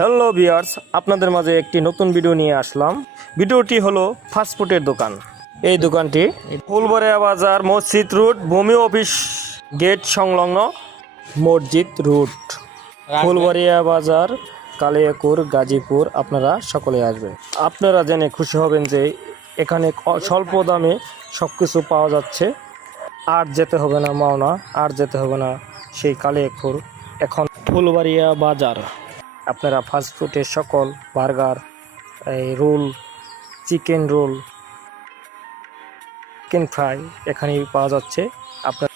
Hello viewers, আপনাদের মাঝে একটি নতুন ভিডিও নিয়ে আসলাম। ভিডিওটি হলো ফাস্টফুডের দোকান। এই দোকানটি ফুলবাড়িয়া বাজার মসজিদ রুট ভূমি অফিস গেট সংলগ্ন মসজিদ রুট ফুলবাড়িয়া বাজার কালিয়াকুর গাজীপুর। আপনারা সকলে আসবেন। আপনারা জেনে খুশি হবেন যে এখানে স্বল্প দামে সব কিছু পাওয়া যাচ্ছে। আর যেতে হবে না মাওনা, আর যেতে হবে না সেই কালিয়াকুর। এখন ফুলবাড়িয়া বাজার আপনারা ফাস্টফুডের সকল বার্গার, এই role, chicken roll, chicken fry এখানেই পাওয়া যাচ্ছে। আপনার